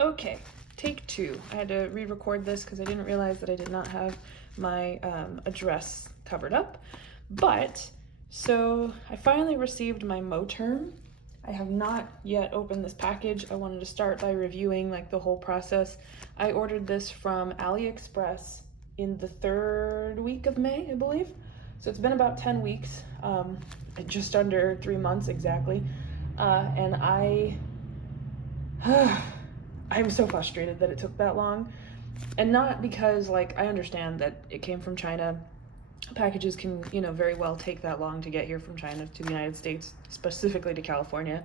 Okay, take two. I had to re-record this because I didn't realize that I did not have my address covered up. But, so I finally received my Moterm. I have not yet opened this package. I wanted to start by reviewing like the whole process. I ordered this from AliExpress in the 3rd week of May, I believe. So it's been about 10 weeks, just under 3 months exactly. And I'm so frustrated that it took that long. And not because, like, I understand that it came from China. Packages can, very well take that long to get here from China to the United States, specifically to California.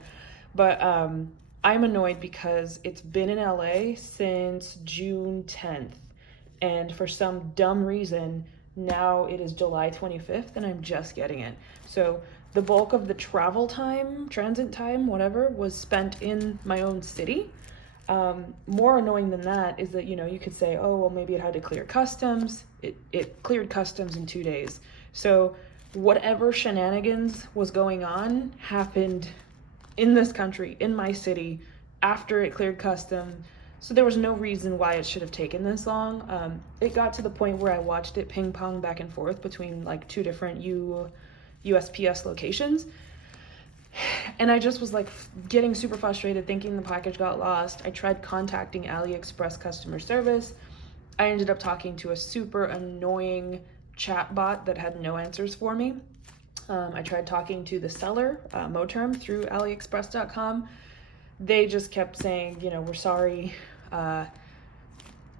But I'm annoyed because it's been in LA since June 10th. And for some dumb reason, now it is July 25th and I'm just getting it. So the bulk of the travel time, transit time, whatever, was spent in my own city. More annoying than that is that, you could say, oh, well, maybe it had to clear customs. It cleared customs in 2 days. So whatever shenanigans was going on happened in this country, in my city, after it cleared customs. So there was no reason why it should have taken this long. It got to the point where I watched it ping pong back and forth between like 2 different USPS locations. And I just was like getting super frustrated, thinking the package got lost. I tried contacting AliExpress customer service. I ended up talking to a super annoying chat bot that had no answers for me. I tried talking to the seller, Moterm, through AliExpress.com. They just kept saying, we're sorry.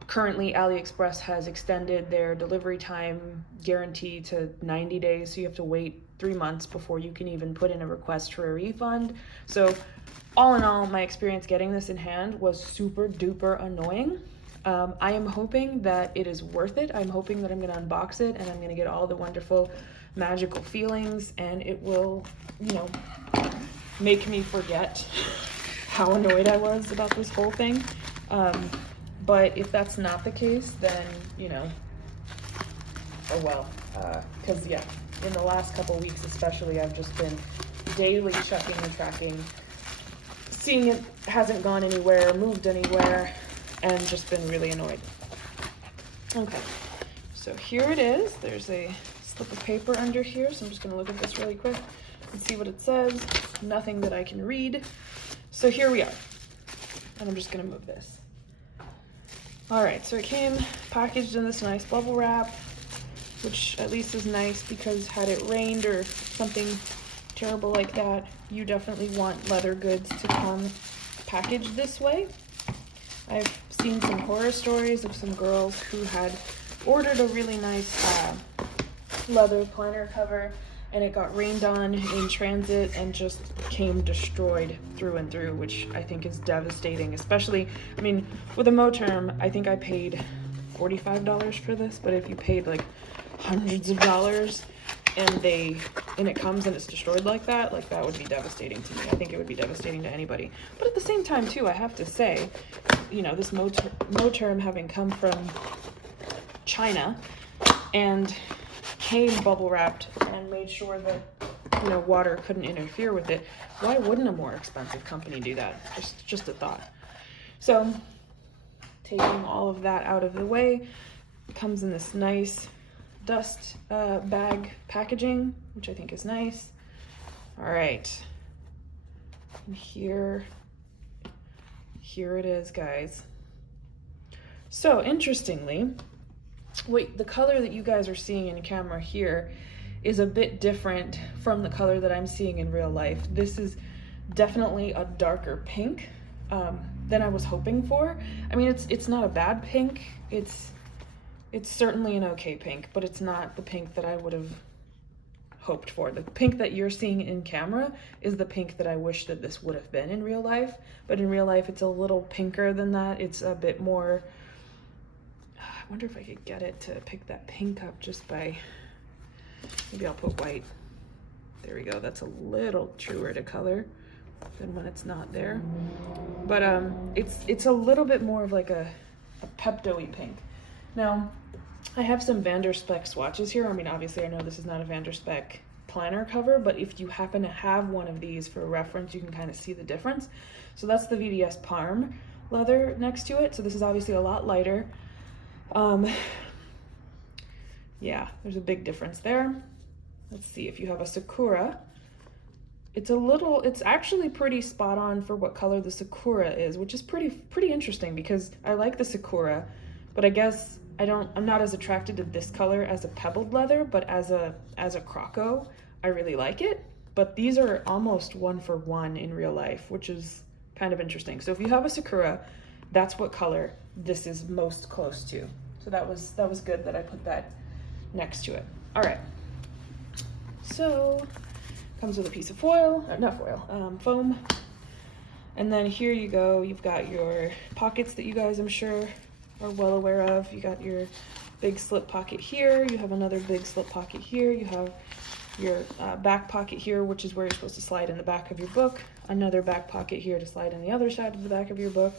Currently, AliExpress has extended their delivery time guarantee to 90 days, so you have to wait 3 months before you can even put in a request for a refund. So all in all, my experience getting this in hand was super duper annoying. I am hoping that it is worth it. I'm hoping that I'm going to unbox it and I'm going to get all the wonderful magical feelings, and it will, make me forget how annoyed I was about this whole thing. But if that's not the case, then, oh well. Because, in the last couple weeks especially, I've just been daily checking and tracking, seeing it hasn't gone anywhere, moved anywhere, and just been really annoyed. Okay, so here it is. There's a slip of paper under here, so I'm just gonna look at this really quick and see what it says. Nothing that I can read. So here we are, and I'm just gonna move this. All right, so it came packaged in this nice bubble wrap, which at least is nice because had it rained or something terrible like that, you definitely want leather goods to come packaged this way. I've seen some horror stories of some girls who had ordered a really nice leather planner cover, and it got rained on in transit and just came destroyed through and through, which I think is devastating. Especially, with a Moterm, I think I paid $45 for this, but if you paid like hundreds of dollars and it comes and it's destroyed like that would be devastating to me. I think it would be devastating to anybody. But at the same time too, I have to say, this Moterm having come from China and came bubble wrapped and made sure that water couldn't interfere with it, why wouldn't a more expensive company do that? Just a thought. So taking all of that out of the way, it comes in this nice dust bag packaging, which I think is nice. All right, and here it is, guys. So interestingly, the color that you guys are seeing in camera here is a bit different from the color that I'm seeing in real life. This is definitely a darker pink than I was hoping for. It's not a bad pink. It's certainly an okay pink, but it's not the pink that I would have hoped for. The pink that you're seeing in camera is the pink that I wish that this would have been in real life, but in real life it's a little pinker than that. It's a bit more, I wonder if I could get it to pick that pink up just by, maybe I'll put white. There we go, that's a little truer to color than when it's not there. But it's a little bit more of like a Pepto-y pink. Now, I have some Vanderspec swatches here. Obviously I know this is not a Vanderspec planner cover, but if you happen to have one of these for reference, you can kind of see the difference. So that's the VDS Parm. leather next to it. So this is obviously a lot lighter. Yeah, there's a big difference there. Let's see, if you have a Sakura, it's actually pretty spot on for what color the Sakura is, which is pretty interesting because I like the Sakura, but I guess I'm not as attracted to this color as a pebbled leather, but as a croco, I really like it. But these are almost 1-for-1 in real life, which is kind of interesting. So if you have a Sakura, that's what color this is most close to. So that was good that I put that next to it. All right. So comes with a piece of foil, not foil, foam. And then here you go. You've got your pockets that you guys, I'm sure, are well aware of. You got your big slip pocket here. You have another big slip pocket here. You have your back pocket here, which is where you're supposed to slide in the back of your book. Another back pocket here to slide in the other side of the back of your book.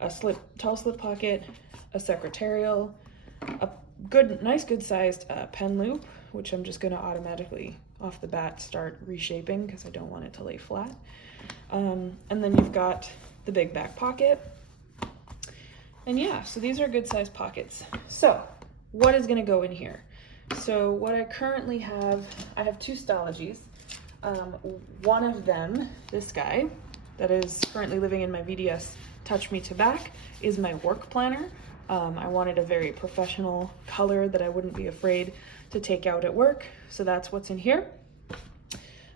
A tall slip pocket, a secretarial, a nice good sized pen loop, which I'm just going to automatically off the bat start reshaping because I don't want it to lay flat. And then you've got the big back pocket. And yeah, so these are good sized pockets. So what is going to go in here? So what I currently have, I have two Stalogies. One of them, this guy, that is currently living in my VDS Touch Me to Back, is my work planner. I wanted a very professional color that I wouldn't be afraid to take out at work. So that's what's in here.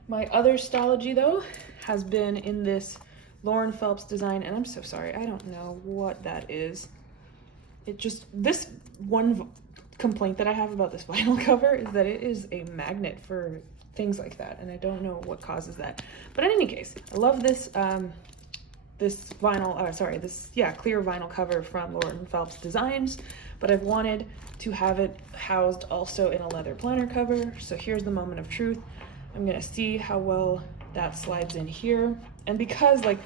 My other Stalogy though has been in this Lauren Phelps design, and I'm so sorry, I don't know what that is. This one complaint that I have about this vinyl cover is that it is a magnet for things like that, and I don't know what causes that. But in any case, I love this this clear vinyl cover from Lauren Phelps Designs, but I've wanted to have it housed also in a leather planner cover. So here's the moment of truth. I'm gonna see how well that slides in here. And because, like,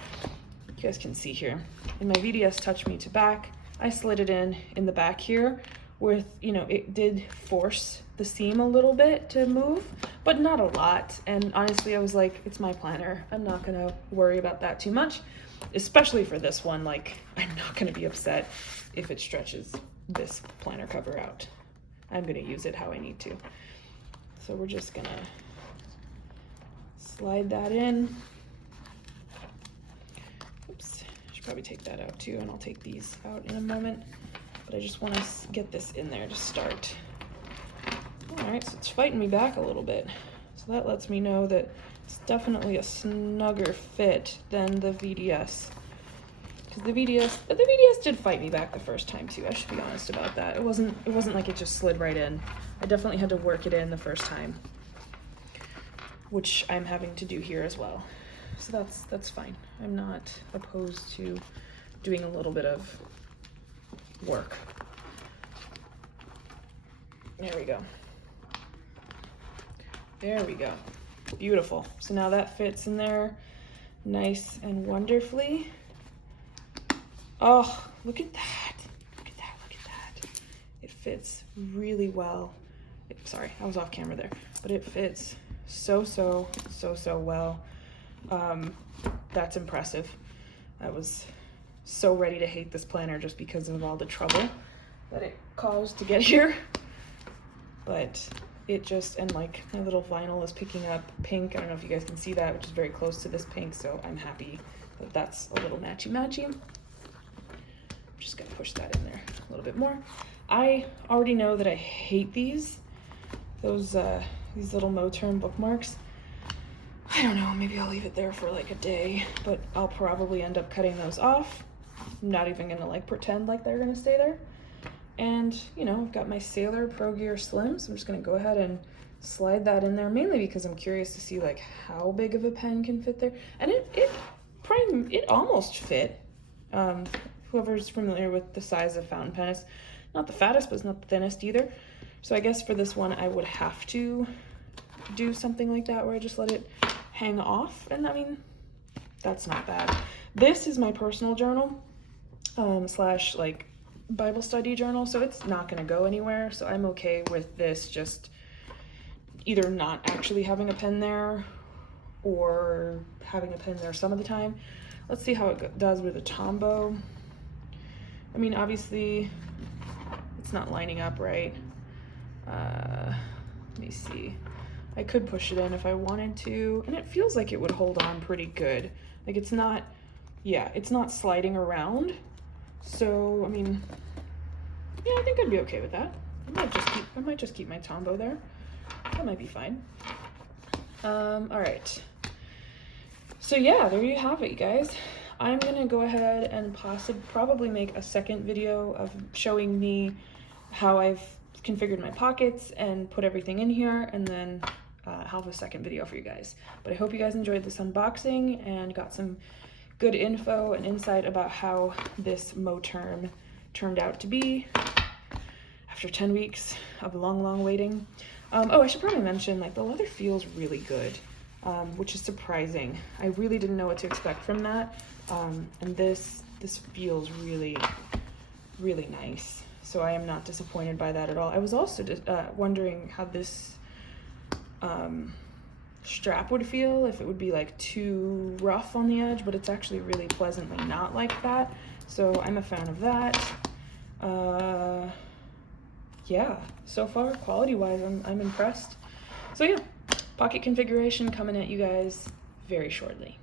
you guys can see here, in my VDS Touch Me to Back, I slid it in the back here with, it did force the seam a little bit to move, but not a lot. And honestly, I was like, it's my planner. I'm not gonna worry about that too much, especially for this one. Like, I'm not gonna be upset if it stretches this planner cover out. I'm gonna use it how I need to. So we're just gonna slide that in. Oops, I should probably take that out too, and I'll take these out in a moment. But I just want to get this in there to start. All right, so it's fighting me back a little bit. So that lets me know that it's definitely a snugger fit than the VDS. Because the VDS did fight me back the first time too. I should be honest about that. It wasn't like it just slid right in. I definitely had to work it in the first time, which I'm having to do here as well. So that's fine. I'm not opposed to doing a little bit of work. There we go. There we go. Beautiful. So now that fits in there nice and wonderfully. Oh, look at that. Look at that. Look at that. It fits really well. Sorry, I was off camera there, but it fits so well. That's impressive. I was so ready to hate this planner just because of all the trouble that it caused to get here, but it just, and like my little vinyl is picking up pink. I don't know if you guys can see that, which is very close to this pink, so I'm happy that that's a little matchy-matchy. I'm just gonna push that in there a little bit more. I already know that I hate these little Moterm bookmarks. I don't know, maybe I'll leave it there for like a day, but I'll probably end up cutting those off. I'm not even gonna like pretend like they're gonna stay there. And I've got my Sailor Pro Gear Slim, so I'm just gonna go ahead and slide that in there, mainly because I'm curious to see like how big of a pen can fit there. And it almost fit. Whoever's familiar with the size of fountain pen, it's not the fattest, but it's not the thinnest either. So I guess for this one, I would have to do something like that where I just let it hang off. And I mean, that's not bad. This is my personal journal, slash like Bible study journal, so it's not gonna go anywhere. So I'm okay with this just either not actually having a pen there or having a pen there some of the time. Let's see how it does with a Tombow. I mean, obviously it's not lining up right. Let me see. I could push it in if I wanted to, and it feels like it would hold on pretty good. Like it's not, yeah, it's not sliding around. So, I mean, yeah, I think I'd be okay with that. I might just keep my Tombow there. That might be fine. All right. So yeah, there you have it, you guys. I'm gonna go ahead and probably make a second video of showing me how I've configured my pockets and put everything in here, and then I'll have a second video for you guys. But I hope you guys enjoyed this unboxing and got some good info and insight about how this Moterm turned out to be after 10 weeks of long waiting. Oh, I should probably mention, like, the leather feels really good, which is surprising. I really didn't know what to expect from that. And this feels really, really nice. So I am not disappointed by that at all. I was also wondering how this strap would feel, if it would be like too rough on the edge, but it's actually really pleasantly not like that. So I'm a fan of that. Yeah, so far quality wise, I'm impressed. So yeah, pocket configuration coming at you guys very shortly.